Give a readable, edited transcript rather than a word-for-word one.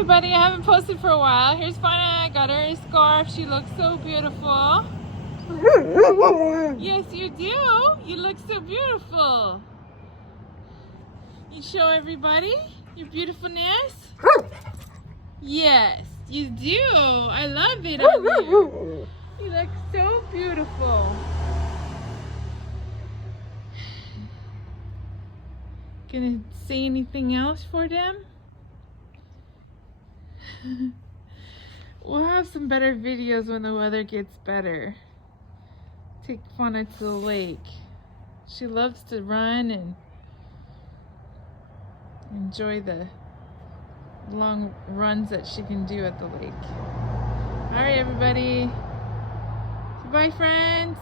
everybody, I haven't posted for a while. Here's Fauna, I got her a scarf. She looks so beautiful. Yes, you do. You look so beautiful. You show everybody your beautifulness? Yes, you do. I love it on you. You look so beautiful. Gonna say anything else for them? We'll have some better videos when the weather gets better. Take Fauna to the lake. She loves to run and enjoy the long runs that she can do at the lake. Alright everybody. Bye friends.